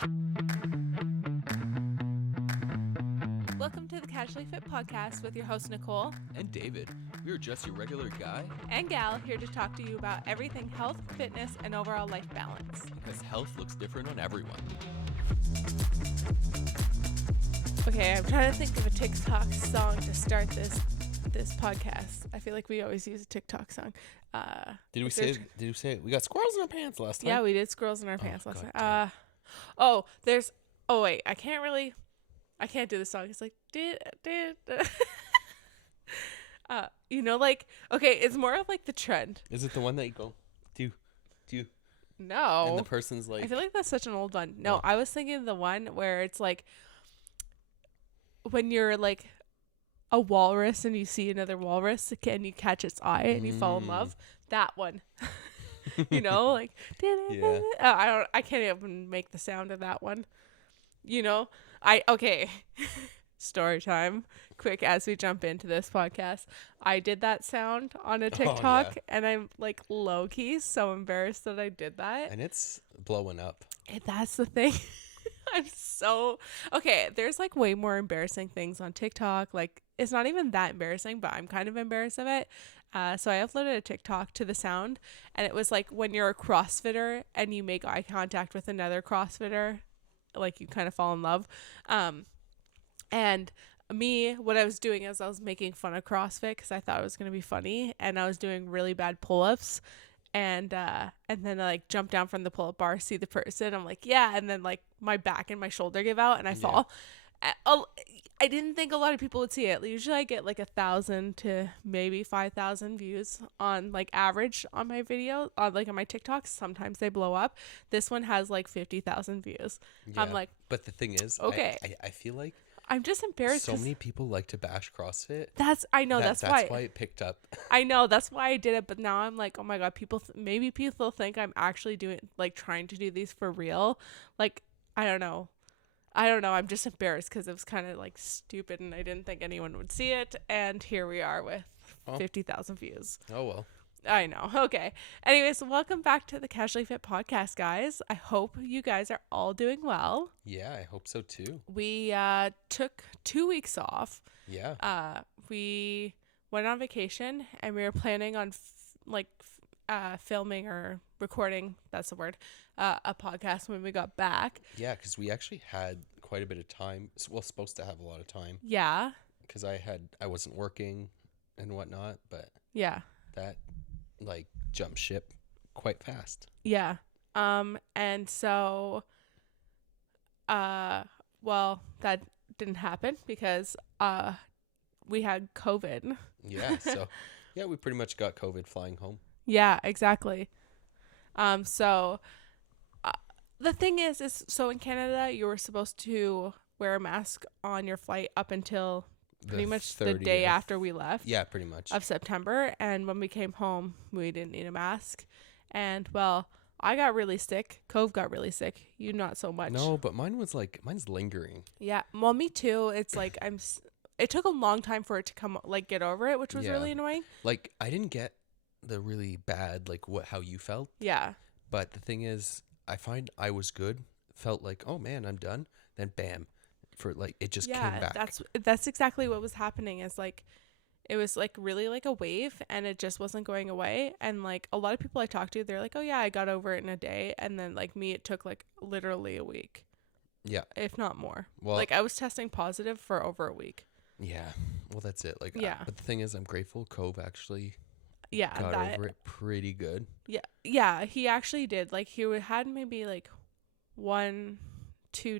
Welcome to the Casually Fit Podcast with your host, Nicole. And David. We are just your regular guy. And gal here to talk to you about everything health, fitness, and overall life balance. Because health looks different on everyone. Okay, I'm trying to think of a TikTok song to start this podcast. I feel like we always use a TikTok song. Did we say we got squirrels in our pants last time? Yeah, we did squirrels in our pants last time. I can't do the song. It's like it's more of like the trend. Is it the one that you go do? No. And the person's like, I feel like that's such an old one. No, I was thinking of the one where it's like when you're like a walrus and you see another walrus and you catch its eye and you fall in love. That one. You know, like yeah. I can't even make the sound of that one. You know, story time quick as we jump into this podcast. I did that sound on a TikTok and I'm like low key so embarrassed that I did that. And it's blowing up. That's the thing. There's like way more embarrassing things on TikTok. Like it's not even that embarrassing, but I'm kind of embarrassed of it. So I uploaded a TikTok to the sound and it was like when you're a CrossFitter and you make eye contact with another CrossFitter, like you kind of fall in love. And me, what I was doing is I was making fun of CrossFit because I thought it was going to be funny. And I was doing really bad pull-ups. And then I like jump down from the pull-up bar, see the person. I'm like, yeah. And then like my back and my shoulder give out and I fall. I didn't think a lot of people would see it. Usually I get like 1,000 to maybe 5,000 views on like average on my video, on my TikToks. Sometimes they blow up. This one has like 50,000 views. Yeah, I'm like, but the thing is, okay. I feel like I'm just embarrassed. So many people like to bash CrossFit. That's why it picked up. I know that's why I did it. But now I'm like, oh my God, maybe people think I'm actually doing like trying to do these for real. Like, I don't know. I'm just embarrassed because it was kind of like stupid and I didn't think anyone would see it. And here we are with 50,000 views. Oh, well. I know. Okay. Anyways, welcome back to the Casually Fit Podcast, guys. I hope you guys are all doing well. Yeah, I hope so too. We took 2 weeks off. Yeah. We went on vacation and we were planning on filming or recording, that's the word, a podcast when we got back. Yeah, because we actually had quite a bit of time. Well, supposed to have a lot of time. Yeah. Because I wasn't working and whatnot, but yeah, that like jumped ship quite fast. Yeah. And so, that didn't happen because we had COVID. Yeah. So, yeah, we pretty much got COVID flying home. Yeah, exactly. The thing is so in Canada, you were supposed to wear a mask on your flight up until pretty much the day after we left. Yeah, pretty much. Of September. And when we came home, we didn't need a mask. And, well, I got really sick. Cove got really sick. You not so much. No, but mine's lingering. Yeah. Well, me too. It's like it took a long time for it to get over it, which was really annoying. Like, I didn't get the really bad, like how you felt. Yeah. But the thing is, I find I was good. Felt like, oh man, I'm done. Then bam, for like it just came back. That's exactly what was happening. Is like it was like really like a wave, and it just wasn't going away. And like a lot of people I talked to, they're like, oh yeah, I got over it in a day. And then like me, it took like literally a week. Yeah. If not more. Well, like I was testing positive for over a week. Yeah. Well, that's it. Like yeah. But the thing is, I'm grateful Cove actually. Yeah, got over it pretty good. Yeah, he actually did. Like he had maybe like 1-2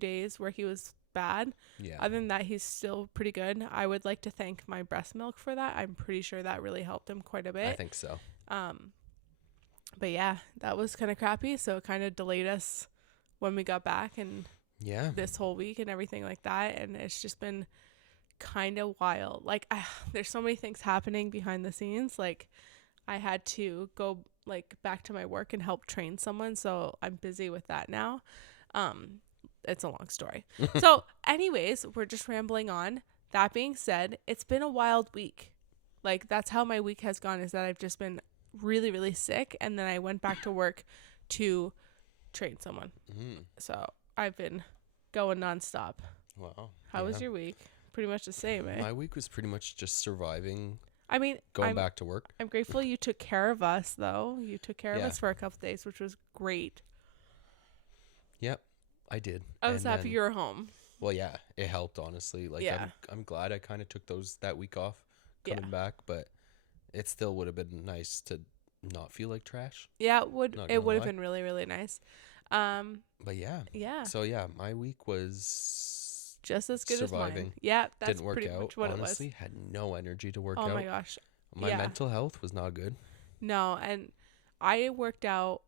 days where he was bad. Yeah. Other than that, he's still pretty good. I would like to thank my breast milk for that. I'm pretty sure that really helped him quite a bit. I think so. But yeah, that was kind of crappy. So it kind of delayed us when we got back and this whole week and everything like that. And it's just been kind of wild. Like there's so many things happening behind the scenes. Like I had to go like back to my work and help train someone, so I'm busy with that now. It's a long story. So anyways, we're just rambling on. That being said, it's been a wild week. Like that's how my week has gone, is that I've just been really, really sick. And then I went back to work to train someone. Mm. So I've been going nonstop. Wow. How was your week? Pretty much the same, eh? My week was pretty much just surviving. I mean, going back to work. I'm grateful you took care of us, though. You took care of us for a couple days, which was great. Yep, I did. I was happy you were home. Well, yeah, it helped, honestly. Like, I'm glad I kind of took that week off coming back, but it still would have been nice to not feel like trash. Yeah, it would have been really, really nice. But yeah. Yeah. So yeah, my week was just as good surviving. as mine. Yeah, that's didn't work pretty out. much what Honestly, it was. had no energy to work out. Oh my gosh. My mental health was not good. No, and I worked out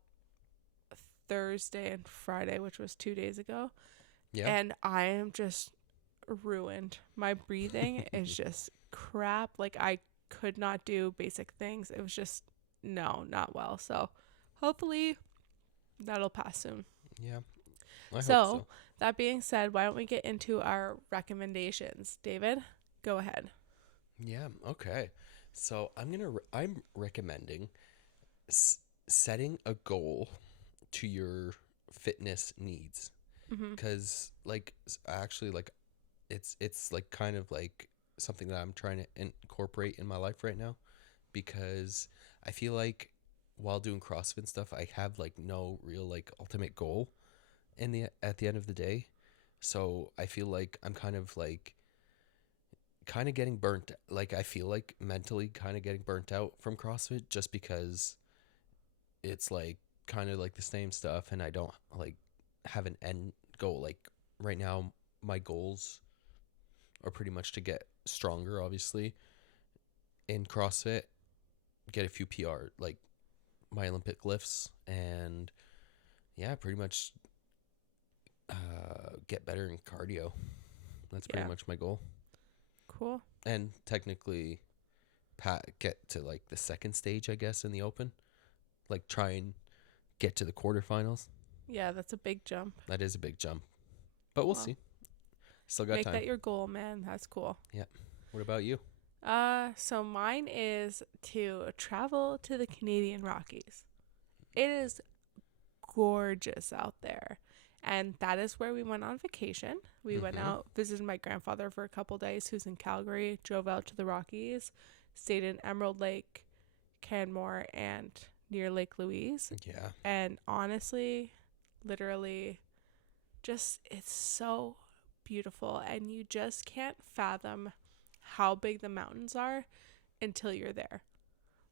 Thursday and Friday, which was 2 days ago. Yeah. And I am just ruined. My breathing is just crap. Like, I could not do basic things. It was just not well. So hopefully that'll pass soon. Yeah. I hope so that being said, why don't we get into our recommendations? David, go ahead. Yeah. Okay. So I'm recommending setting a goal to your fitness needs, because it's like kind of like something that I'm trying to incorporate in my life right now, because I feel like while doing CrossFit and stuff, I have like no real like ultimate goal at the end of the day. So I feel like I'm kind of getting burnt. Like, I feel like mentally kind of getting burnt out from CrossFit, just because it's like kind of like the same stuff, and I don't like have an end goal. Like, right now, my goals are pretty much to get stronger, obviously, in CrossFit, get a few PR, like my Olympic lifts, and yeah, pretty much get better in cardio. That's pretty much my goal. Cool. And technically get to like the second stage, I guess, in the Open. Like, try and get to the quarterfinals. Yeah, that's a big jump. That is a big jump. But we'll see. Still got time. Make that your goal, man. That's cool. Yeah. What about you? So mine is to travel to the Canadian Rockies. It is gorgeous out there. And that is where we went on vacation. We went out, visited my grandfather for a couple days, who's in Calgary, drove out to the Rockies, stayed in Emerald Lake, Canmore, and near Lake Louise. Yeah. And honestly, literally, just, it's so beautiful. And you just can't fathom how big the mountains are until you're there.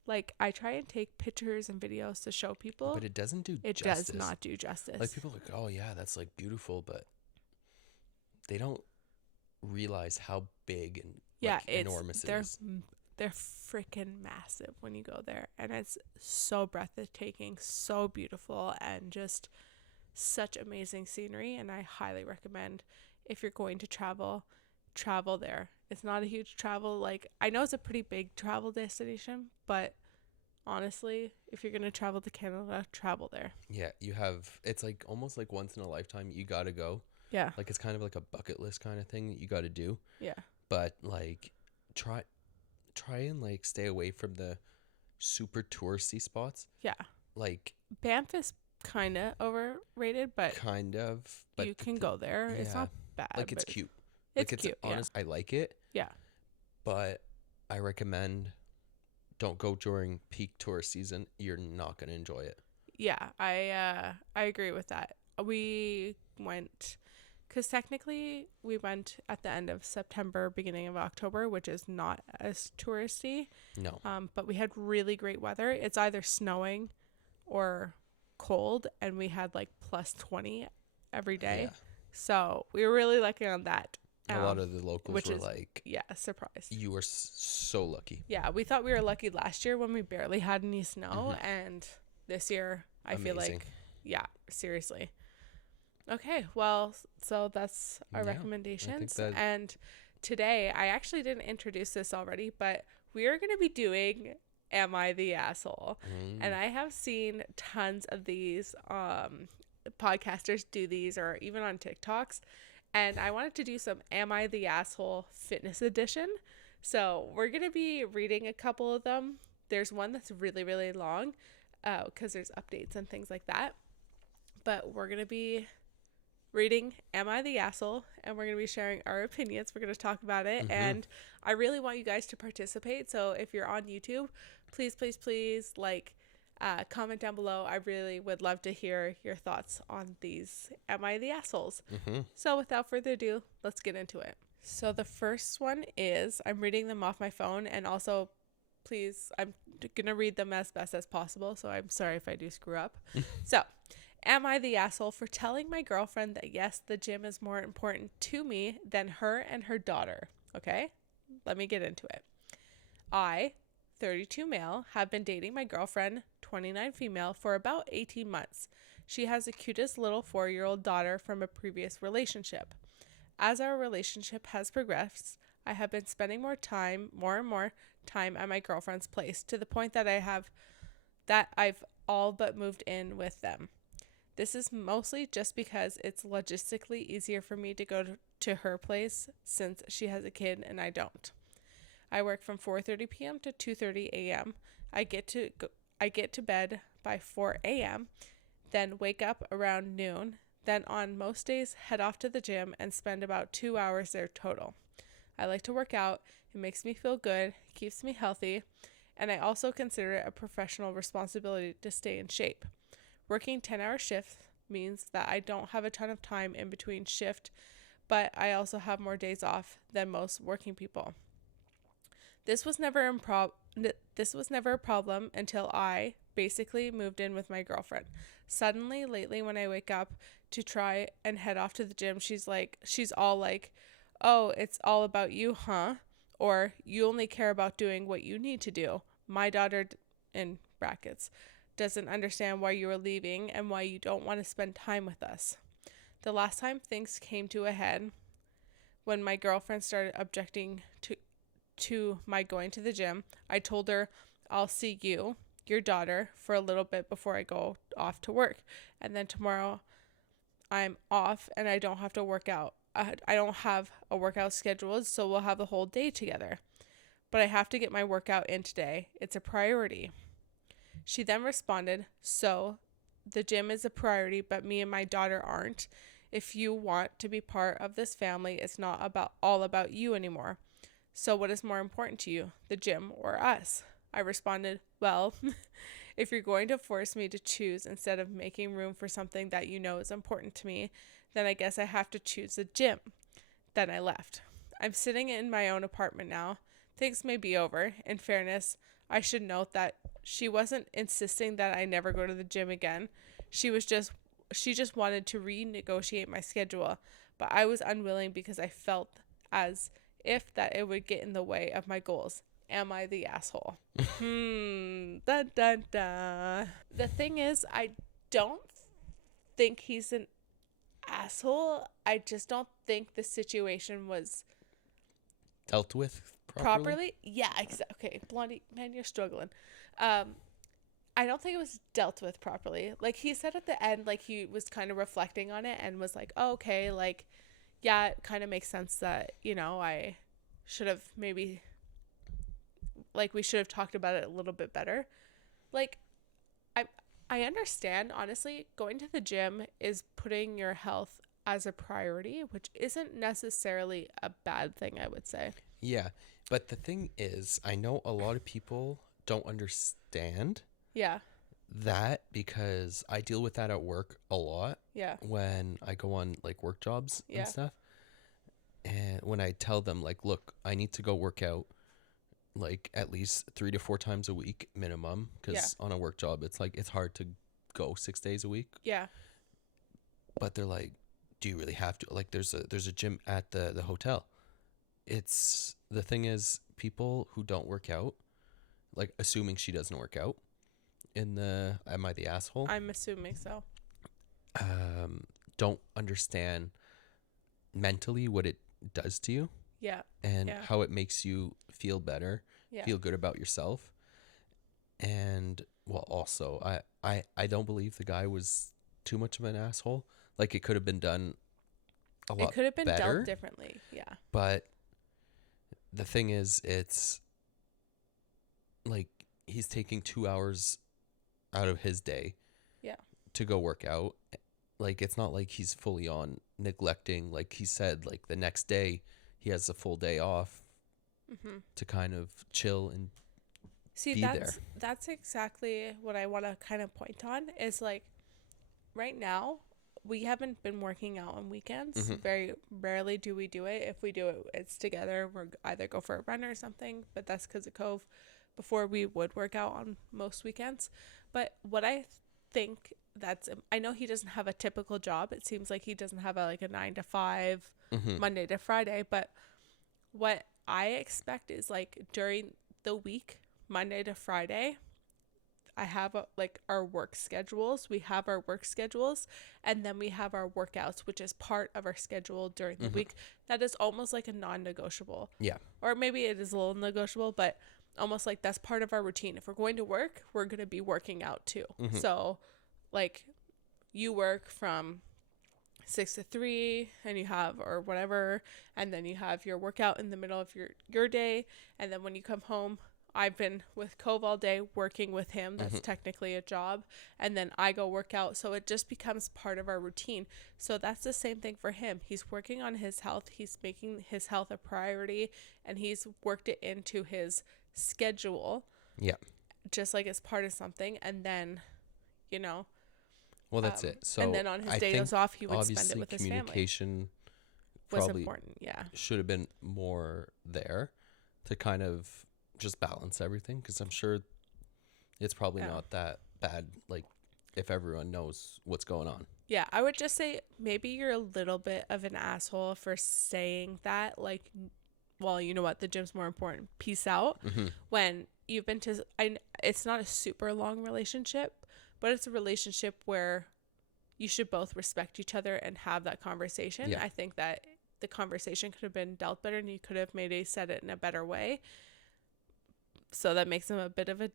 Like, I try and take pictures and videos to show people, but it doesn't do justice. It does not do justice. Like, people are like, oh yeah, that's like beautiful, but they don't realize how big and enormous it is. They're freaking massive when you go there, and it's so breathtaking, so beautiful, and just such amazing scenery. And I highly recommend, if you're going to travel there. It's not a huge travel, like, I know it's a pretty big travel destination, but honestly, if you're going to travel to Canada, travel there. Yeah, it's like almost like once in a lifetime, you got to go. Yeah. Like, it's kind of like a bucket list kind of thing that you got to do. Yeah. But like, try and like stay away from the super touristy spots. Yeah. Like, Banff is kind of overrated, but you can go there. Yeah. It's not bad. Like, it's cute. It's cute. Honest, I like it. Yeah. But I recommend don't go during peak tourist season. You're not going to enjoy it. Yeah, I agree with that. We went, because technically we went at the end of September, beginning of October, which is not as touristy. No. But we had really great weather. It's either snowing or cold, and we had like plus 20 every day. Yeah. So we were really lucky on that. A lot of the locals were like, surprised. You were so lucky. Yeah, we thought we were lucky last year when we barely had any snow, and this year I feel like, seriously. Okay, well, so that's our recommendations. And today, I actually didn't introduce this already, but we are going to be doing Am I the Asshole? And I have seen tons of these podcasters do these, or even on TikToks. And I wanted to do some Am I the Asshole fitness edition. So we're going to be reading a couple of them. There's one that's really, really long because there's updates and things like that. But we're going to be reading Am I the Asshole? And we're going to be sharing our opinions. We're going to talk about it. Mm-hmm. And I really want you guys to participate. So if you're on YouTube, please, please, please, like, comment down below. I really would love to hear your thoughts on these Am I the Assholes? Mm-hmm. So without further ado, let's get into it. So the first one is, I'm reading them off my phone, and also, please, I'm going to read them as best as possible. So I'm sorry if I do screw up. So, am I the asshole for telling my girlfriend that yes, the gym is more important to me than her and her daughter? Okay, let me get into it. I, 32 male, have been dating my girlfriend, 29 female, for about 18 months. She has the cutest little 4-year-old daughter from a previous relationship. As our relationship has progressed, I have been spending more and more time at my girlfriend's place, to the point that I've all but moved in with them. This is mostly just because it's logistically easier for me to go to her place since she has a kid and I don't. I work from 4:30 p.m. to 2:30 a.m. I get to bed by 4 a.m., then wake up around noon, then on most days head off to the gym and spend about 2 hours there total. I like to work out. It makes me feel good, keeps me healthy, and I also consider it a professional responsibility to stay in shape. Working 10-hour shifts means that I don't have a ton of time in between shift, but I also have more days off than most working people. This was never a problem until I basically moved in with my girlfriend. Suddenly, lately, when I wake up to try and head off to the gym, she's all like, "Oh, it's all about you, huh?" Or, "You only care about doing what you need to do. My daughter," in brackets, "doesn't understand why you are leaving and why you don't want to spend time with us." The last time things came to a head, when my girlfriend started objecting to my going to the gym, I told her, "I'll see you, your daughter, for a little bit before I go off to work. And then tomorrow I'm off and I don't have to work out. I don't have a workout scheduled, so we'll have the whole day together. But I have to get my workout in today. It's a priority." She then responded, "So, the gym is a priority, but me and my daughter aren't. If you want to be part of this family, it's not all about you anymore. So what is more important to you, the gym or us?" I responded, "Well, if you're going to force me to choose instead of making room for something that you know is important to me, then I guess I have to choose the gym." Then I left. I'm sitting in my own apartment now. Things may be over. In fairness, I should note that she wasn't insisting that I never go to the gym again. She just wanted to renegotiate my schedule, but I was unwilling because I felt as if that it would get in the way of my goals. Am I the asshole? Dun, dun, dun. The thing is, I don't think he's an asshole. I just don't think the situation was dealt with properly. Yeah, exactly. Okay, Blondie, man, you're struggling. I don't think it was dealt with properly. Like, he said at the end, like, he was kind of reflecting on it and was like, "Oh, okay, like, yeah, it kind of makes sense that, I should have maybe, like, we should have talked about it a little bit better." Like, I understand, honestly, going to the gym is putting your health as a priority, which isn't necessarily a bad thing, I would say. Yeah, but the thing is, I know a lot of people don't understand that, because I deal with that at work a lot. Yeah. When I go on, like, work jobs and stuff. And when I tell them, like, "Look, I need to go work out, like, at least 3 to 4 times a week minimum," because on a work job, it's like, it's hard to go 6 days a week. Yeah. But they're like, "Do you really have to?" Like, there's a gym at the hotel. It's, the thing is, people who don't work out, like, assuming she doesn't work out in the Am I the Asshole? I'm assuming so. Don't understand mentally what it does to you. Yeah. And how it makes you feel better, feel good about yourself. And, well, also, I don't believe the guy was too much of an asshole. Like, it could have been done a lot better. It could have been dealt differently, yeah. But the thing is, it's like, he's taking 2 hours out of his day to go work out. like it's not like he's fully on neglecting. Like he said, like the next day he has a full day off to kind of chill and be there. That's exactly what I want to kind of point on is like right now we haven't been working out on weekends. Very rarely do we do it. If we do it, it's together. We're either go for a run or something, but that's because of Cove. Before we would work out on most weekends. But what I think I know he doesn't have a typical job. It seems like he doesn't have a 9 to 5 Monday to Friday. But what I expect is like during the week, Monday to Friday, I have our work schedules. We have our work schedules, and then we have our workouts, which is part of our schedule during the week. That is almost like a non-negotiable. Yeah. Or maybe it is a little negotiable, but almost like that's part of our routine. If we're going to work, we're going to be working out too. So like you work from 6 to 3 and you have or whatever, and then you have your workout in the middle of your day, and then when you come home, I've been with Cove all day working with him. That's technically a job. And then I go work out. So it just becomes part of our routine. So that's the same thing for him. He's working on his health. He's making his health a priority, and he's worked it into his schedule. Yeah. Just like it's part of something. And then, well, that's it. So and then on his days off, he would spend it with his family. Communication was important. Yeah. Should have been more there to kind of just balance everything, because I'm sure it's probably not that bad, like if everyone knows what's going on. Yeah, I would just say maybe you're a little bit of an asshole for saying that, like, well, you know what, the gym's more important, peace out, when you've been to it's not a super long relationship, but it's a relationship where you should both respect each other and have that conversation. I think that the conversation could have been dealt better, and you could have maybe said it in a better way. So that makes him a bit of an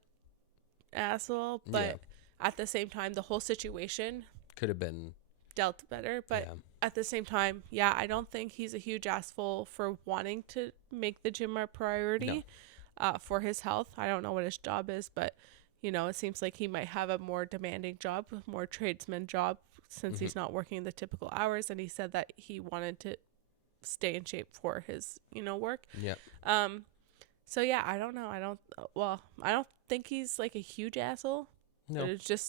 asshole. But at the same time, the whole situation could have been dealt better. But at the same time, I don't think he's a huge asshole for wanting to make the gym a priority for his health. I don't know what his job is, but, it seems like he might have a more demanding job, more tradesman job, since he's not working the typical hours. And he said that he wanted to stay in shape for his, work. So I don't know. I don't think he's like a huge asshole. No, but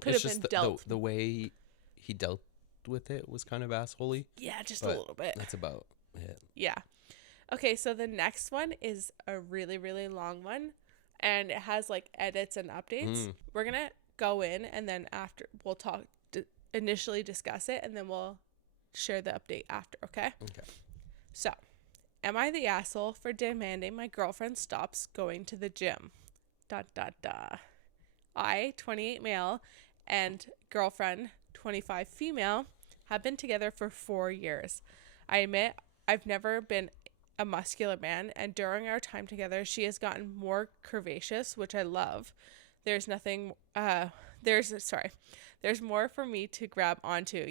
could have been dealt. The way he dealt with it was kind of assholey. Yeah, just a little bit. That's about it. Yeah. Okay, so the next one is a really, really long one, and it has like edits and updates. We're gonna go in, and then after we'll talk. Initially discuss it, and then we'll share the update after. Okay. Okay. So. Am I the asshole for demanding my girlfriend stops going to the gym? ... I, 28 male, and girlfriend, 25 female, have been together for 4 years. I admit I've never been a muscular man, and during our time together, she has gotten more curvaceous, which I love. There's more for me to grab onto,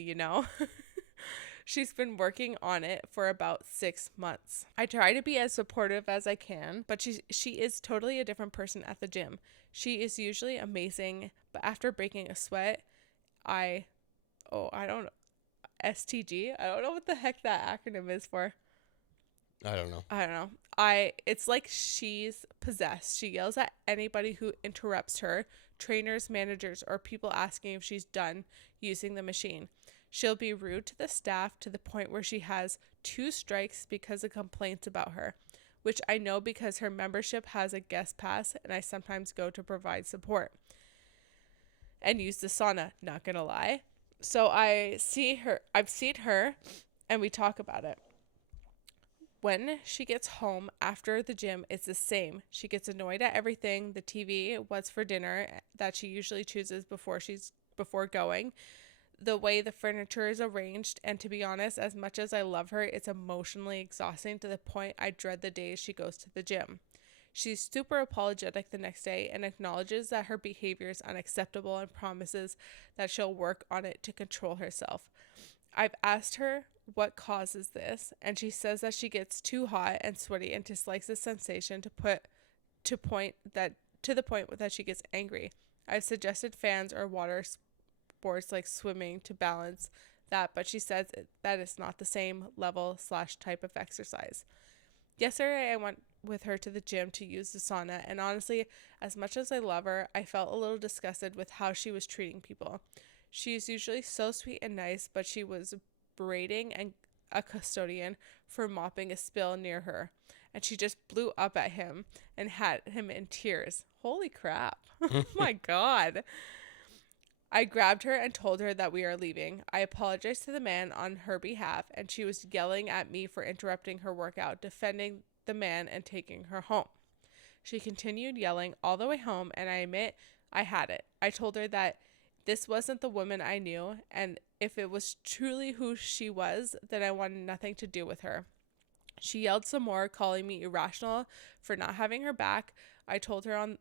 She's been working on it for about 6 months. I try to be as supportive as I can, but she is totally a different person at the gym. She is usually amazing, but after breaking a sweat, I don't know, STG? I don't know what the heck that acronym is for. I don't know. It's like she's possessed. She yells at anybody who interrupts her, trainers, managers, or people asking if she's done using the machine. She'll be rude to the staff to the point where she has 2 strikes because of complaints about her, which I know because her membership has a guest pass, and I sometimes go to provide support and use the sauna, not gonna lie. So I've seen her and we talk about it. When she gets home after the gym, it's the same. She gets annoyed at everything, the TV, what's for dinner that she usually chooses before going, the way the furniture is arranged, and to be honest, as much as I love her, it's emotionally exhausting to the point I dread the days she goes to the gym. She's super apologetic the next day and acknowledges that her behavior is unacceptable and promises that she'll work on it to control herself. I've asked her what causes this, and she says that she gets too hot and sweaty and dislikes the sensation to the point that she gets angry. I've suggested fans or water boards like swimming to balance that, but she says that it's not the same level / type of exercise. Yesterday, I went with her to the gym to use the sauna, and honestly, as much as I love her, I felt a little disgusted with how she was treating people. She is usually so sweet and nice, but she was berating a custodian for mopping a spill near her, and she just blew up at him and had him in tears. Holy crap. Oh my God. I grabbed her and told her that we are leaving. I apologized to the man on her behalf, and she was yelling at me for interrupting her workout, defending the man, and taking her home. She continued yelling all the way home, and I admit I had it. I told her that this wasn't the woman I knew, and if it was truly who she was, then I wanted nothing to do with her. She yelled some more, calling me irrational for not having her back. I told her on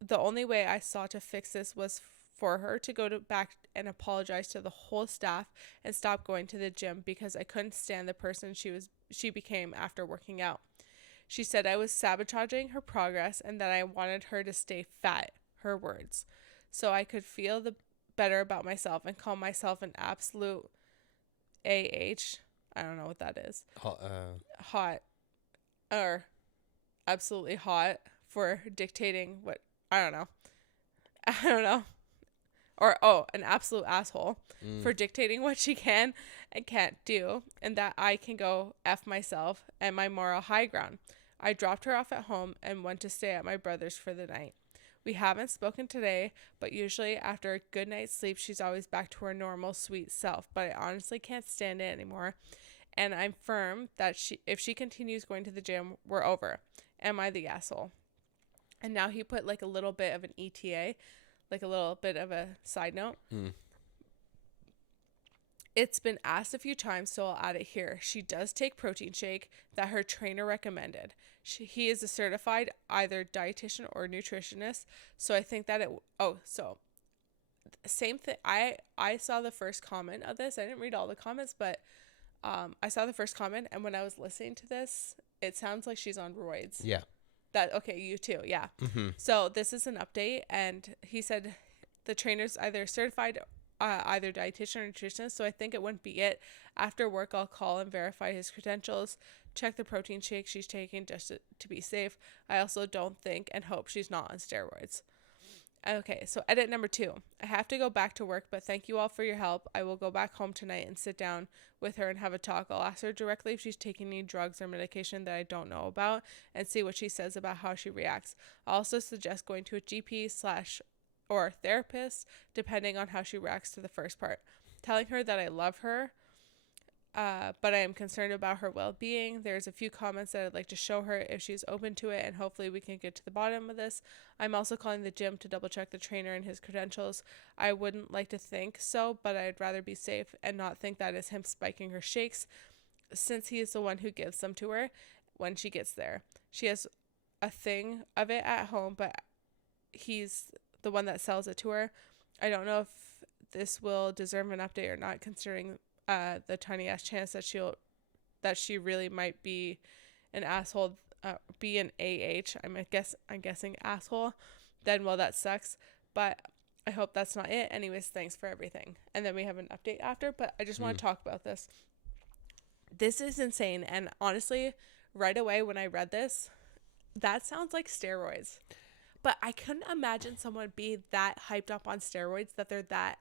the only way I saw to fix this was for her to go back and apologize to the whole staff and stop going to the gym because I couldn't stand the person she became after working out. She said I was sabotaging her progress and that I wanted her to stay fat, her words, so I could feel better about myself and call myself an absolute AH. I don't know what that is. Hot or absolutely hot for dictating what I don't know. Or an absolute asshole for dictating what she can and can't do, and that I can go F myself and my moral high ground. I dropped her off at home and went to stay at my brother's for the night. We haven't spoken today, but usually after a good night's sleep, she's always back to her normal sweet self, but I honestly can't stand it anymore, and I'm firm that if she continues going to the gym, we're over. Am I the asshole? And now he put like a little bit of an ETA, like a little bit of a side note. It's been asked a few times, so I'll add it here. She does take protein shake that her trainer recommended. He is a certified either dietitian or nutritionist, so I think that same thing. I saw the first comment of this. I didn't read all the comments, but I saw the first comment, and when I was listening to this, it sounds like she's on roids. Yeah. You too, yeah. So this is an update, and he said the trainer's either certified either dietitian or nutritionist, so I think it wouldn't be it. After work, I'll call and verify his credentials, check the protein shake she's taking just to be safe. I also don't think and hope she's not on steroids. Okay, so edit number 2. I have to go back to work, but thank you all for your help. I will go back home tonight and sit down with her and have a talk. I'll ask her directly if she's taking any drugs or medication that I don't know about and see what she says about how she reacts. I'll also suggest going to a GP / or therapist, depending on how she reacts to the first part. Telling her that I love her, but I am concerned about her well-being. There's a few comments that I'd like to show her if she's open to it, and hopefully we can get to the bottom of this. I'm also calling the gym to double check the trainer and his credentials. I wouldn't like to think so, but I'd rather be safe and not think that is him spiking her shakes, since he is the one who gives them to her when she gets there. She has a thing of it at home, but he's the one that sells it to her. I don't know if this will deserve an update or not, considering the tiny ass chance that she really might be an asshole, be an AH. I'm guessing asshole. Then well, that sucks, but I hope that's not it. Anyways, thanks for everything. And then we have an update after, but I just want to talk about this. This is insane, and honestly, right away when I read this, that sounds like steroids. But I couldn't imagine someone being that hyped up on steroids that they're that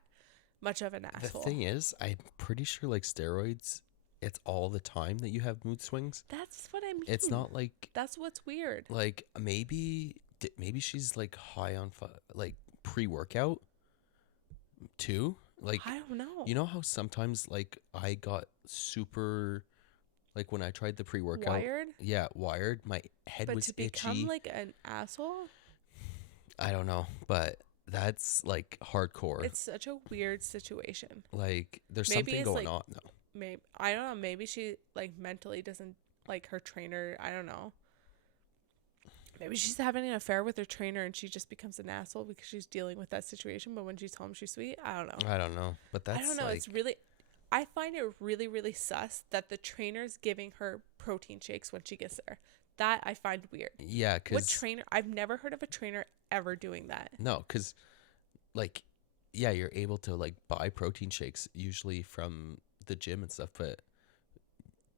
much of an asshole. The thing is, I'm pretty sure like steroids, it's all the time that you have mood swings. That's what I mean. It's not like... That's what's weird. Like maybe she's like high on like pre-workout too. Like I don't know. You know how sometimes like I got super... Like when I tried the pre-workout. Wired? Yeah, wired. My head was itchy. But to become like an asshole? I don't know, but that's like hardcore. It's such a weird situation. Like there's something going on though. Maybe I don't know. Maybe she like mentally doesn't like her trainer. I don't know. Maybe she's having an affair with her trainer and she just becomes an asshole because she's dealing with that situation. But when she's home, she's sweet. I don't know. But that's... I don't know. Like, it's really... I find it really, really sus that the trainer's giving her protein shakes when she gets there. That I find weird. Yeah, because... What trainer? I've never heard of a trainer ever doing that. No, because, like, yeah, you're able to like buy protein shakes usually from the gym and stuff, but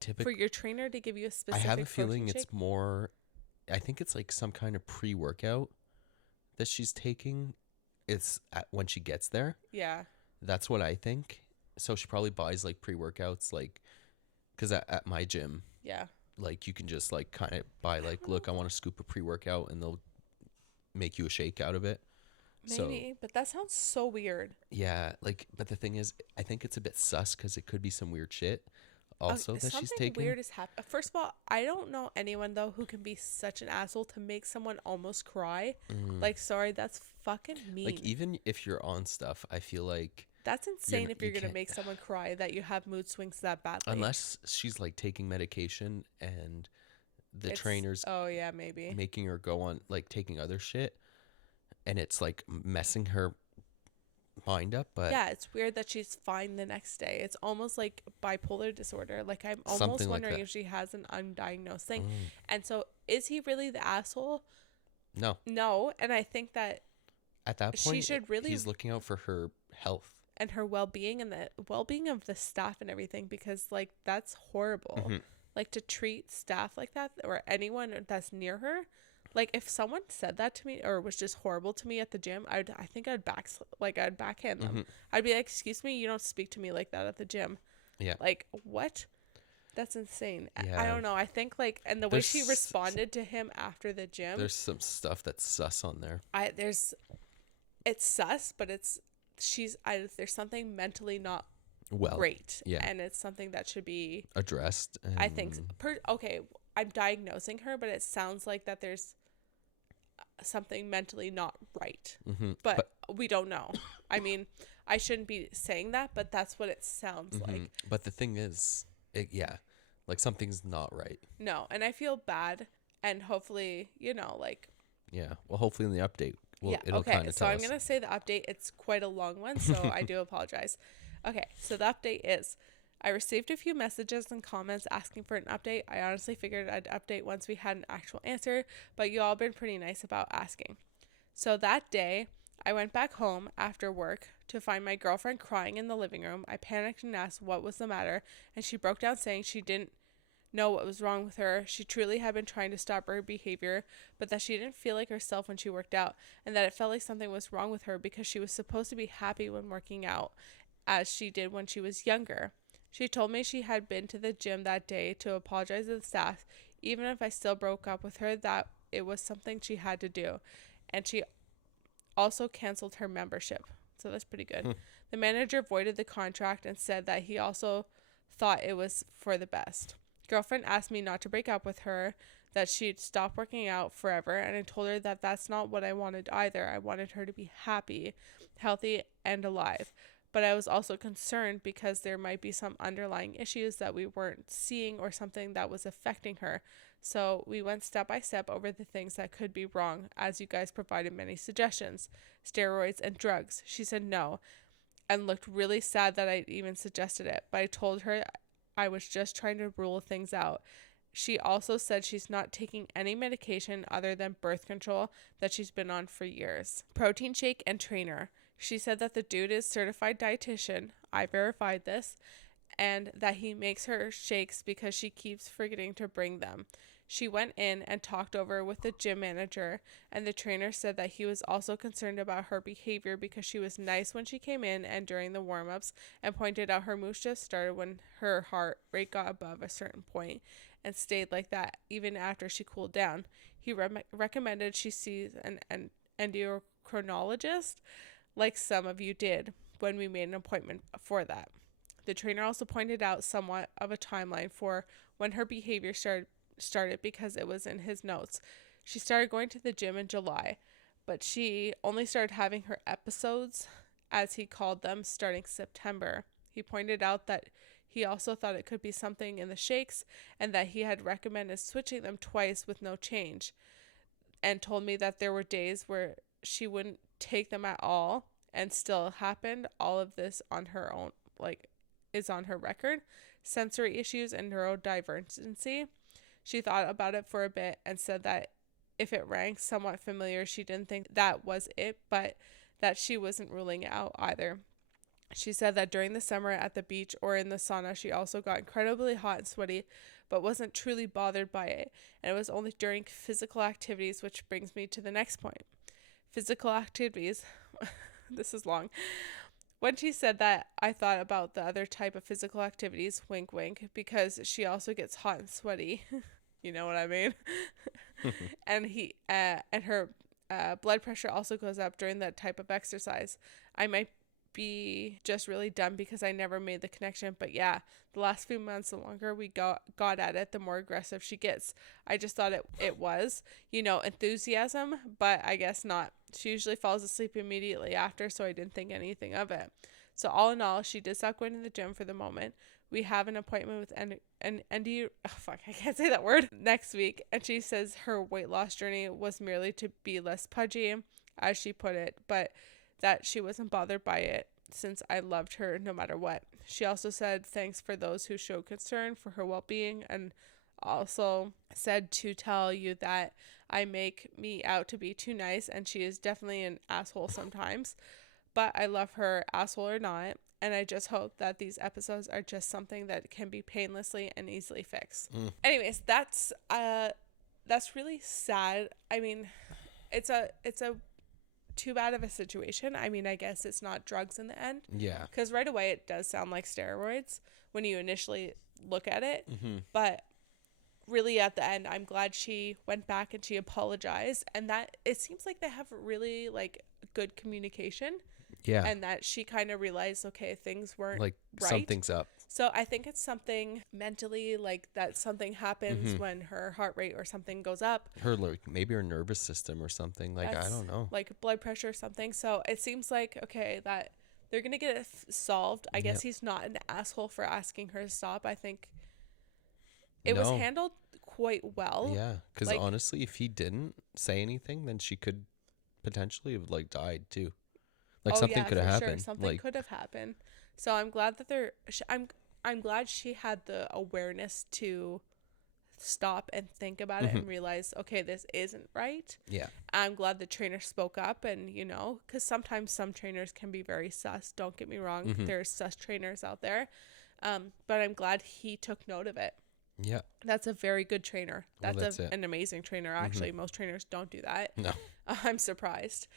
For typically your trainer to give you a I have a specific protein feeling shake? it's more, I think it's like some kind of pre-workout that she's taking. It's when she gets there. Yeah. That's what I think. So she probably buys like pre-workouts, like, because at my gym, Yeah. like you can just like kind of buy like, look, I want to scoop a pre-workout, and they'll make you a shake out of it. So Maybe, but that sounds so weird. yeah, like, but the thing is, I think it's a bit sus because it could be some weird shit also that she's Something taken. weird is happening. First of all, I don't know anyone though who can be such an asshole to make someone almost cry. Mm. Like, sorry, that's fucking Like, mean. even if you're on stuff, I feel like That's insane if you you're gonna can't, make someone cry that you have mood swings that badly. unless she's like taking medication and the It's trainer's oh yeah, maybe. making her go on like taking other shit, and it's like messing her mind up. But Yeah, it's weird that she's fine the next day. It's almost like bipolar disorder. Like, I'm almost something like wondering that. if she has an undiagnosed thing. Mm. And so, is he really the asshole? No, No, and I think that at that she point, should really he's looking out for her health. and her well-being and the well-being of the staff and everything, because like that's horrible. Mm-hmm. Like, to treat staff like that or anyone that's near her. Like, if someone said that to me or was just horrible to me at the gym, I think I'd backhand them. Mm-hmm. I'd be like, "Excuse me, you don't speak to me like that at the gym." Yeah. Like, what? That's insane. I Yeah. don't know. I think like, and the way she responded to him after the gym, There's some stuff that's sus on there. it's sus, but there's something mentally not Well, great. yeah. And it's something that should be, Addressed. And I think, okay, I'm diagnosing her, but it sounds like that there's something mentally not right. mm-hmm. But we don't know. I mean, I shouldn't be saying that, but that's what it sounds mm-hmm. like. But the thing is, yeah, like something's not right. No, and I feel bad, and hopefully, like, Yeah. Well, hopefully in the update, yeah. it'll Okay, kind of so tell I'm us. gonna say the update. It's quite a long one, so I do apologize. Okay, so the update is, I received a few messages and comments asking for an update. I honestly figured I'd update once we had an actual answer, but you all been pretty nice about asking. So that day, I went back home after work to find my girlfriend crying in the living room. I panicked and asked what was the matter, and she broke down saying she didn't know what was wrong with her. She truly had been trying to stop her behavior, but that she didn't feel like herself when she worked out, and that it felt like something was wrong with her because she was supposed to be happy when working out, as she did when she was younger. She told me she had been to the gym that day to apologize to the staff, even if I still broke up with her, that it was something she had to do. And she also canceled her membership. So that's pretty good. The manager voided the contract and said that he also thought it was for the best. Girlfriend asked me not to break up with her, that she'd stop working out forever, and I told her that that's not what I wanted either. I wanted her to be happy, healthy, and alive. But I was also concerned because there might be some underlying issues that we weren't seeing or something that was affecting her. So we went step by step over the things that could be wrong, as you guys provided many suggestions. Steroids and drugs. She said no and looked really sad that I even suggested it, but I told her I was just trying to rule things out. She also said she's not taking any medication other than birth control that she's been on for years. Protein shake and trainer. She said that the dude is certified dietitian. I verified this. And that he makes her shakes because she keeps forgetting to bring them. She went in and talked over with the gym manager, and the trainer said that he was also concerned about her behavior because she was nice when she came in and during the warm-ups, and pointed out her moves just started when her heart rate got above a certain point and stayed like that even after she cooled down. He recommended she sees an endocrinologist, like some of you did when we made an appointment for that. The trainer also pointed out somewhat of a timeline for when her behavior started because it was in his notes. She started going to the gym in July, but she only started having her episodes, as he called them, starting September. He pointed out that he also thought it could be something in the shakes and that he had recommended switching them twice with no change, and told me that there were days where she wouldn't take them at all and still happened. All of this on her own, is on her record. Sensory issues and neurodivergency. She thought about it for a bit and said that if it rang somewhat familiar, she didn't think that was it, but that she wasn't ruling it out either. She said that during the summer at the beach or in the sauna, she also got incredibly hot and sweaty, but wasn't truly bothered by it. And it was only during physical activities, which brings me to the next point. Physical activities. This is long. When she said that, I thought about the other type of physical activities, wink wink, because she also gets hot and sweaty. You know what I mean? And her blood pressure also goes up during that type of exercise. I might be just really dumb because I never made the connection, but yeah, the last few months, the longer we got at it, the more aggressive she gets. I just thought it was, enthusiasm, but I guess not. She usually falls asleep immediately after, so I didn't think anything of it. So all in all, she did stop going to the gym for the moment. We have an appointment with I can't say that word, next week, and she says her weight loss journey was merely to be less pudgy, as she put it, but that she wasn't bothered by it since I loved her no matter what. She also said thanks for those who showed concern for her well-being, and also said to tell you that I make me out to be too nice, and she is definitely an asshole sometimes, but I love her, asshole or not, and I just hope that these episodes are just something that can be painlessly and easily fixed. Anyways, that's really sad. I mean, it's a too bad of a situation. I mean, I guess it's not drugs in the end. Yeah. Because right away it does sound like steroids when you initially look at it. Mm-hmm. But really at the end, I'm glad she went back and she apologized. And that it seems like they have really like good communication. Yeah. And that she kind of realized, okay, things weren't like right. Something's up. So I think it's something mentally, like that something happens when her heart rate or something goes up. Her maybe her nervous system or something. Like, I don't know. Like blood pressure or something. So it seems like, okay, that they're going to get it solved. I guess he's not an asshole for asking her to stop. I think it was handled quite well. Yeah, because honestly, if he didn't say anything, then she could potentially have like died too. Like something could have happened. Sure. Something could have happened. So I'm glad that I'm glad she had the awareness to stop and think about it and realize, okay, this isn't right. Yeah. I'm glad the trainer spoke up, and because sometimes some trainers can be very sus. Don't get me wrong. There's sus trainers out there. But I'm glad he took note of it. Yeah. That's a very good trainer. That's an amazing trainer. Actually, most trainers don't do that. No. I'm surprised.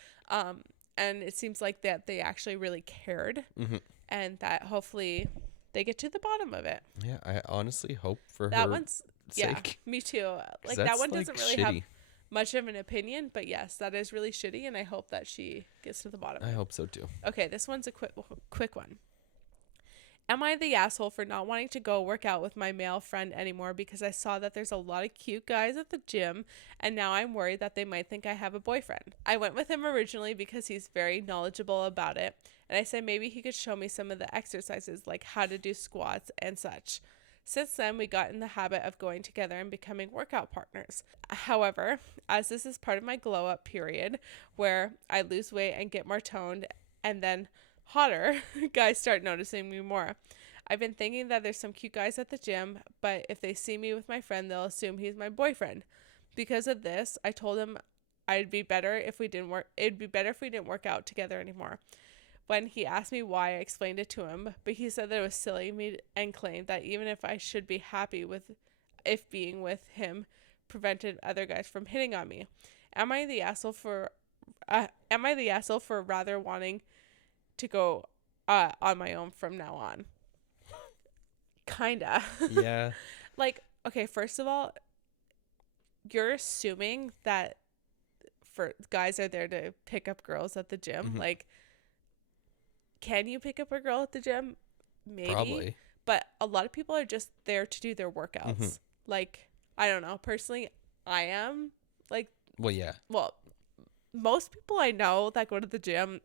And it seems like that they actually really cared, and that hopefully they get to the bottom of it. Yeah, I honestly hope for that her one's sake. Yeah, me too. Like that one doesn't really have much of an opinion, but yes, that is really shitty, and I hope that she gets to the bottom of it. I hope so too. Okay, this one's a quick one. Am I the asshole for not wanting to go work out with my male friend anymore because I saw that there's a lot of cute guys at the gym, and now I'm worried that they might think I have a boyfriend? I went with him originally because he's very knowledgeable about it, and I said maybe he could show me some of the exercises, like how to do squats and such. Since then, we got in the habit of going together and becoming workout partners. However, as this is part of my glow up period where I lose weight and get more toned and then hotter, guys start noticing me more. I've been thinking that there's some cute guys at the gym, but if they see me with my friend, they'll assume he's my boyfriend. Because of this, I told him it'd be better if we didn't work out together anymore. When he asked me why, I explained it to him, but he said that it was silly of me and claimed that even if I should be happy with if being with him prevented other guys from hitting on me. Am I the asshole for rather wanting to go on my own from now on? Kinda. Yeah. Like, okay, first of all, you're assuming that for guys are there to pick up girls at the gym. Like, can you pick up a girl at the gym? Maybe. Probably. But a lot of people are just there to do their workouts. Like, I don't know. Personally, I am. Like, well, yeah. Well, most people I know that go to the gym,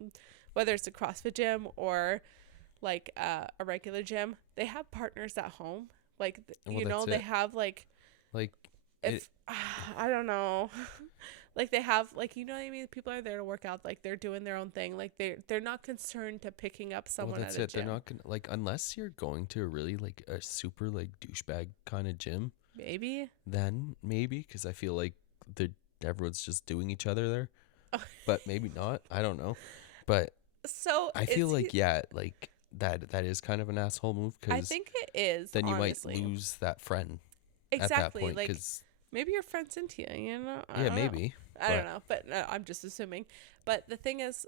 whether it's a CrossFit gym or like a regular gym, they have partners at home. Like, they have like if I don't know, like they have like, you know what I mean? People are there to work out. Like they're doing their own thing. Like they're not concerned to picking up someone at a gym. They're not gonna, like, unless you're going to a really like a super like douchebag kind of gym. Maybe. Then maybe, because I feel like everyone's just doing each other there. But maybe not. I don't know. But so I feel like, yeah, like that is kind of an asshole move, I because think it is, then you honestly. might lose that friend at that Exactly. point. Like, Because maybe your friend's into you, you know? I yeah, don't know. maybe. I don't know, but no, I'm just assuming. But the thing is,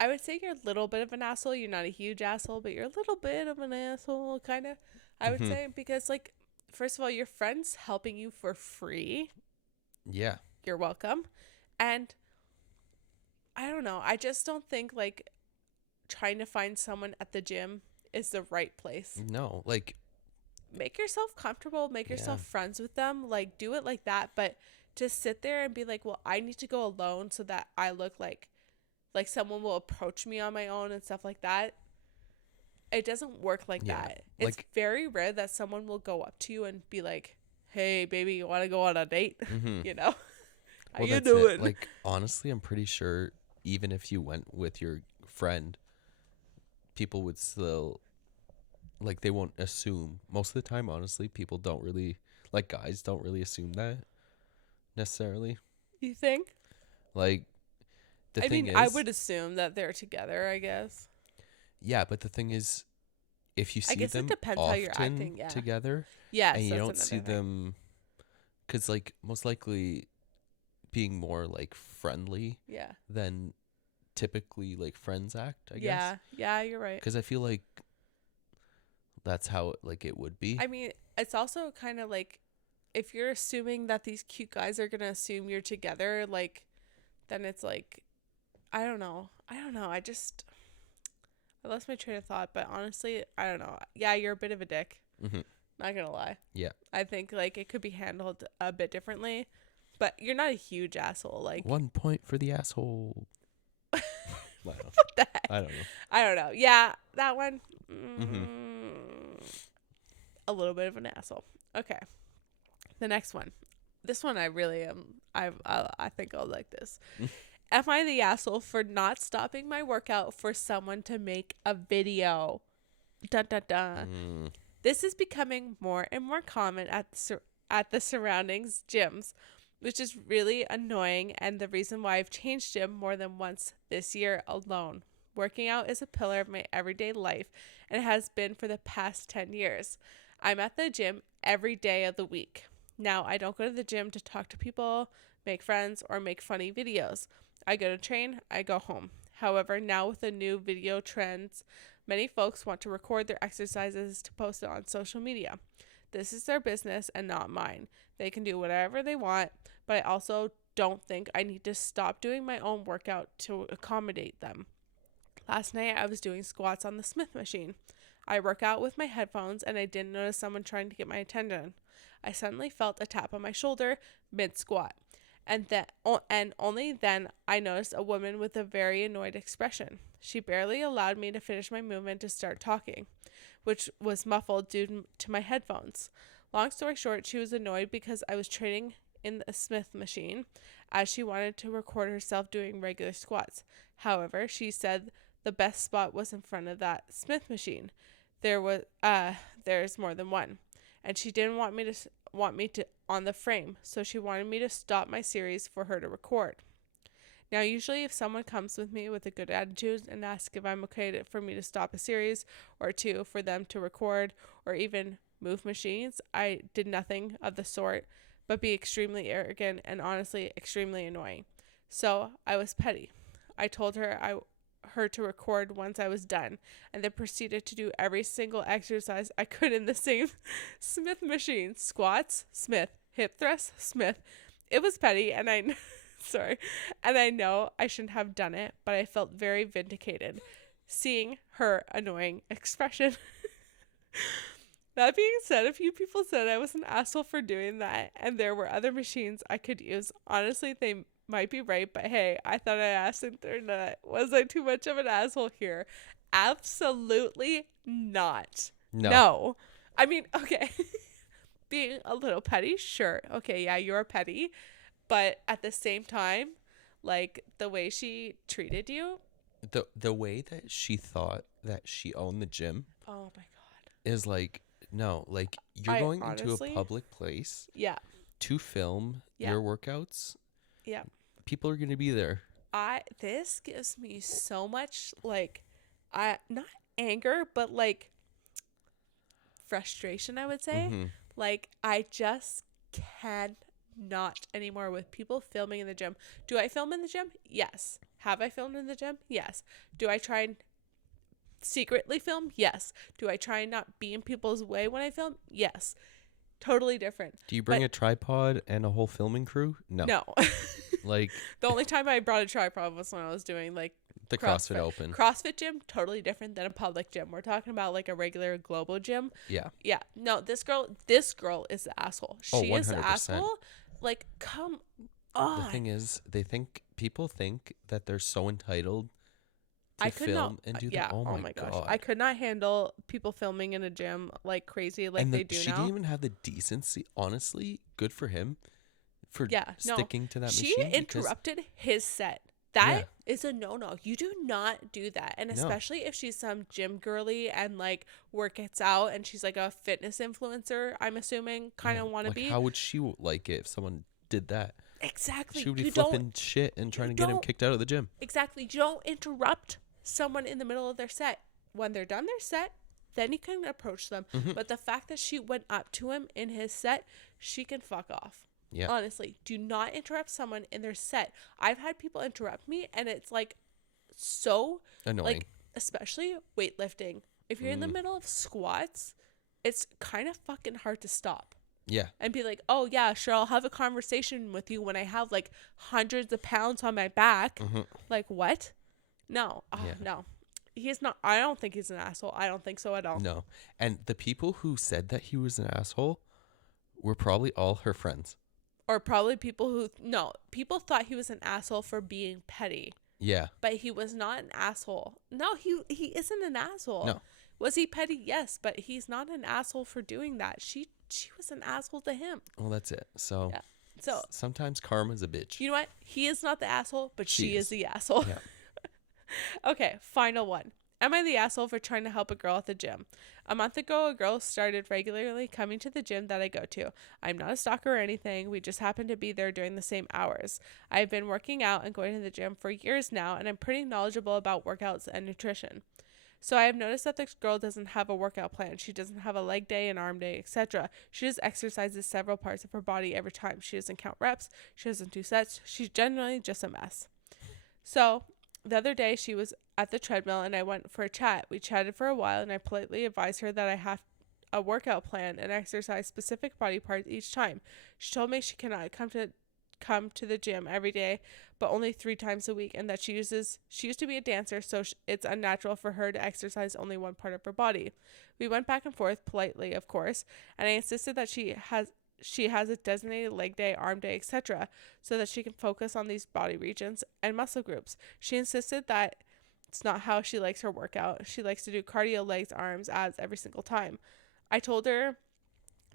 I would say you're a little bit of an asshole. You're not a huge asshole, but you're a little bit of an asshole, kind of, I would say. Because, like, first of all, your friend's helping you for free. Yeah. You're welcome. And I don't know. I just don't think, like, trying to find someone at the gym is the right place. No, like, make yourself comfortable, make yourself friends with them, like do it like that. But to sit there and be like, well, I need to go alone so that I look like someone will approach me on my own and stuff like that, it doesn't work like that. It's like, very rare that someone will go up to you and be like, hey baby, you want to go on a date? You know. How well, you that's doing? it. Like, honestly, I'm pretty sure even if you went with your friend, people would still, like, they won't assume. Most of the time, honestly, people don't really, like, guys don't really assume that necessarily. You think? Like, the I thing mean, is, I would assume that they're together, I guess. yeah, but the thing is, if you I see guess it them depends how you're often acting, yeah. together, Yes, and you that's don't see another thing. them, because, like, most likely being more, like, friendly Yeah. than typically, like, friends act, I guess. Yeah, you're right. Because I feel like that's how, like, it would be. I mean, it's also kind of like, if you're assuming that these cute guys are gonna assume you're together, like, then it's like, I don't know. I lost my train of thought, but honestly, I don't know. Yeah, you're a bit of a dick. Mm-hmm. Not gonna lie. Yeah. I think, like, it could be handled a bit differently, but you're not a huge asshole. Like, 1 point for the asshole. what the heck? I don't know. I don't know. Yeah, that one. Mm-hmm. A little bit of an asshole. Okay. The next one. This one I really am. I think I'll like this. Am I the asshole for not stopping my workout for someone to make a video? Dun dun dun. This is becoming more and more common at the surroundings gyms, which is really annoying, and the reason why I've changed gym more than once this year alone. Working out is a pillar of my everyday life and has been for the past 10 years. I'm at the gym every day of the week. Now, I don't go to the gym to talk to people, make friends, or make funny videos. I go to train, I go home. However, now with the new video trends, many folks want to record their exercises to post it on social media. This is their business and not mine. They can do whatever they want, but I also don't think I need to stop doing my own workout to accommodate them. Last night, I was doing squats on the Smith machine. I work out with my headphones and I didn't notice someone trying to get my attention. I suddenly felt a tap on my shoulder mid-squat. And only then I noticed a woman with a very annoyed expression. She barely allowed me to finish my movement to start talking, which was muffled due to my headphones. Long story short, she was annoyed because I was training in the Smith machine, as she wanted to record herself doing regular squats. However, she said the best spot was in front of that Smith machine. There's more than one, and she didn't want me to on the frame, so she wanted me to stop my series for her to record. Now, usually if someone comes with me with a good attitude and asks if I'm okay for me to stop a series or two for them to record or even move machines, I did nothing of the sort, but be extremely arrogant and honestly extremely annoying. So I was petty. I told her to record once I was done, and then proceeded to do every single exercise I could in the same Smith machine. Squats, Smith. Hip thrusts, Smith. It was petty, and I know I shouldn't have done it, but I felt very vindicated seeing her annoying expression. That being said, a few people said I was an asshole for doing that, and there were other machines I could use. Honestly, they might be right, but hey, I thought I asked internet. Was I too much of an asshole here? Absolutely not. No. I mean, okay. Being a little petty, sure. Okay, yeah, you're petty. But at the same time, like, the way she treated you. The way that she thought that she owned the gym. Oh my God. Is like, no, like, you're going into a public place. Yeah. To film your workouts. Yeah. People are going to be there. This gives me so much, like, not anger, but like frustration, I would say. Mm-hmm. Like, I just cannot anymore with people filming in the gym. Do I film in the gym? Yes. Have I filmed in the gym? Yes. Do I try and secretly film? Yes. Do I try and not be in people's way when I film? Yes. Totally different. Do you bring a tripod and a whole filming crew? No. No. Like, the only time I brought a tripod was when I was doing like the CrossFit Open. CrossFit gym, totally different than a public gym. We're talking about like a regular global gym. Yeah. Yeah. No, this girl is the asshole. She is the asshole. Like, come on. The thing is, people think that they're so entitled to film and do that. Oh my gosh. I could not handle people filming in a gym like crazy like they do now. She didn't even have the decency. Honestly, good for him for sticking to that machine. She interrupted his set. That is a no-no. You do not do that. And especially if she's some gym girly and like works out and she's like a fitness influencer, I'm assuming, kind of want to be. How would she like it if someone did that? Exactly. She would be flipping shit and trying to get him kicked out of the gym. Exactly. You don't interrupt someone in the middle of their set. When they're done their set, then you can approach them. Mm-hmm. But the fact that she went up to him in his set, she can fuck off. Yeah. Honestly, do not interrupt someone in their set. I've had people interrupt me and it's like so annoying. Like, especially weightlifting. If you're in the middle of squats, it's kind of fucking hard to stop. Yeah. And be like, oh yeah, sure, I'll have a conversation with you when I have like hundreds of pounds on my back. Mm-hmm. Like, what? No. No. He's not. I don't think he's an asshole. I don't think so at all. No. And the people who said that he was an asshole were probably all her friends. Or probably people thought he was an asshole for being petty. Yeah. But he was not an asshole. No, he isn't an asshole. No. Was he petty? Yes, but he's not an asshole for doing that. She was an asshole to him. Well, that's it. So, sometimes karma's a bitch. You know what? He is not the asshole, but she is the asshole. Yeah. Okay, final one. Am I the asshole for trying to help a girl at the gym? A month ago, a girl started regularly coming to the gym that I go to. I'm not a stalker or anything. We just happen to be there during the same hours. I've been working out and going to the gym for years now, and I'm pretty knowledgeable about workouts and nutrition. So I have noticed that this girl doesn't have a workout plan. She doesn't have a leg day, an arm day, etc. She just exercises several parts of her body every time. She doesn't count reps. She doesn't do sets. She's generally just a mess. So the other day, she was at the treadmill and I went for a chat. We chatted for a while and I politely advised her that I have a workout plan and exercise specific body parts each time. She told me she cannot come to the gym every day, but only 3 times a week, and that she used to be a dancer, so it's unnatural for her to exercise only one part of her body. We went back and forth politely, of course, and I insisted that she has a designated leg day, arm day, etc., so that she can focus on these body regions and muscle groups. She insisted that it's not how she likes her workout. She likes to do cardio, legs, arms, abs every single time. I told her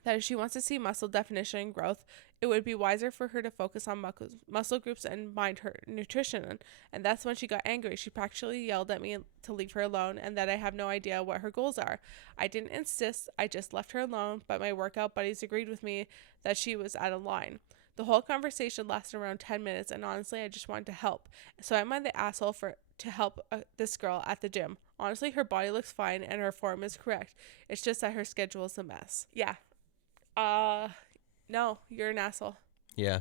that if she wants to see muscle definition and growth, it would be wiser for her to focus on muscle groups and mind her nutrition. And that's when she got angry. She practically yelled at me to leave her alone and that I have no idea what her goals are. I didn't insist. I just left her alone, but my workout buddies agreed with me that she was out of line. The whole conversation lasted around 10 minutes, and honestly, I just wanted to help. So am I the asshole to help this girl at the gym? Honestly, her body looks fine and her form is correct. It's just that her schedule is a mess. Yeah. No, you're an asshole. Yeah.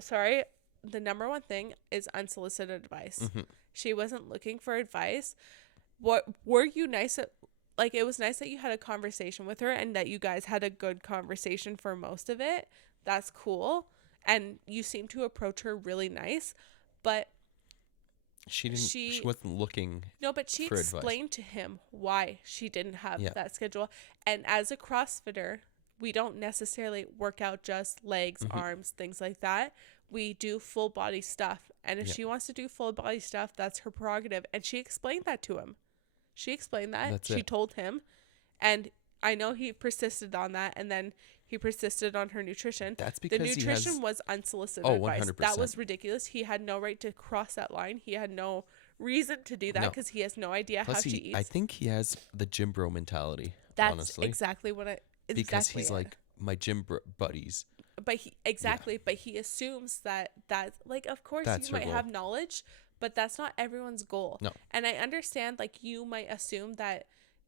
Sorry. The number one thing is unsolicited advice. Mm-hmm. She wasn't looking for advice. What were you nice at? Like, it was nice that you had a conversation with her and that you guys had a good conversation for most of it. That's cool. And you seem to approach her really nice, but she wasn't looking. No, but she explained to him why she didn't have that schedule. And as a CrossFitter, we don't necessarily work out just legs, arms, things like that. We do full body stuff. And if she wants to do full body stuff, that's her prerogative. And she explained that to him. She explained that. She told him. And I know he persisted on that. And then he persisted on her nutrition. That's because the nutrition was unsolicited advice. 100%. That was ridiculous. He had no right to cross that line. He had no reason to do that because he has no idea how she eats. I think he has the gym bro mentality. That's honestly. Exactly what because he's like, my gym buddies but he assumes that that's like, of course That's you might goal. have knowledge, but that's not everyone's goal. No. And I understand, like, you might assume that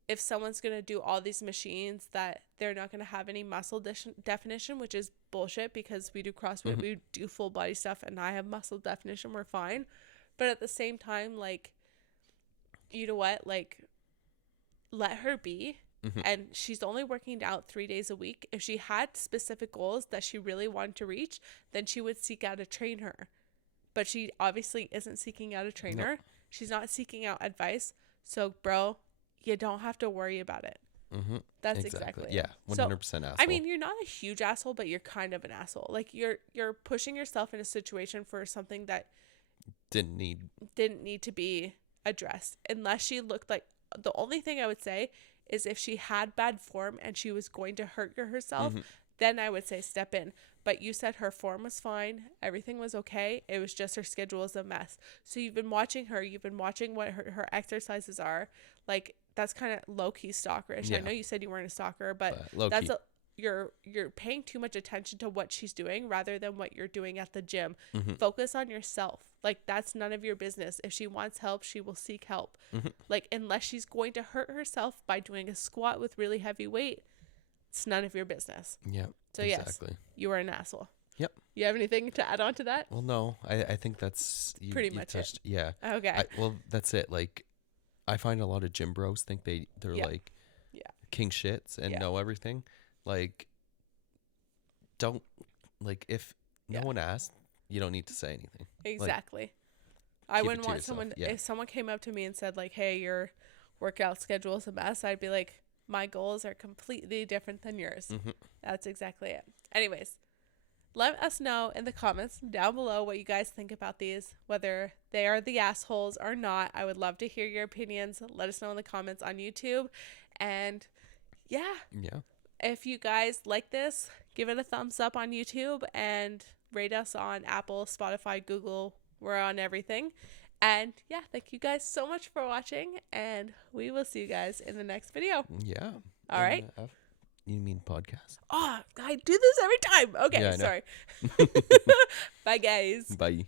if someone's going to do all these machines that they're not going to have any muscle definition, which is bullshit, because we do CrossFit, we do full body stuff, and I have muscle definition, we're fine. But at the same time, like, you know what, like, let her be. And she's only working out 3 days a week. If she had specific goals that she really wanted to reach, then she would seek out a trainer. But she obviously isn't seeking out a trainer. No. She's not seeking out advice. So, bro, you don't have to worry about it. That's exactly it. Yeah, 100% asshole. I mean, you're not a huge asshole, but you're kind of an asshole. Like, you're pushing yourself in a situation for something that didn't need to be addressed. Unless she looked like, the only thing I would say is if she had bad form and she was going to hurt herself, then I would say step in. But you said her form was fine. Everything was okay. It was just her schedule was a mess. So you've been watching her. You've been watching what her exercises are. Like, that's kind of low-key stalkerish. Yeah. I know you said you weren't a stalker, but that's you're paying too much attention to what she's doing rather than what you're doing at the gym. Focus on yourself. Like, that's none of your business. If she wants help, she will seek help. Like, unless she's going to hurt herself by doing a squat with really heavy weight, it's none of your business. Yeah. So exactly. Yes, you are an asshole. Yep. You have anything to add on to that? Well, no. I think that's pretty much touched, it. Yeah. Okay. Well, that's it. Like, I find a lot of gym bros think they're like king shits and know everything. Like, don't, like, if no one asked, you don't need to say anything. Exactly. Like, I wouldn't want someone, if someone came up to me and said, like, hey, your workout schedule is a mess, I'd be like, my goals are completely different than yours. That's exactly it. Anyways, let us know in the comments down below what you guys think about these, whether they are the assholes or not. I would love to hear your opinions. Let us know in the comments on YouTube. And yeah. If you guys like this, give it a thumbs up on YouTube and rate us on Apple, Spotify, Google. We're on everything. And yeah, thank you guys so much for watching, and we will see you guys in the next video. Yeah. All right. You mean podcast? Oh, I do this every time. Okay, sorry. Bye, guys. Bye.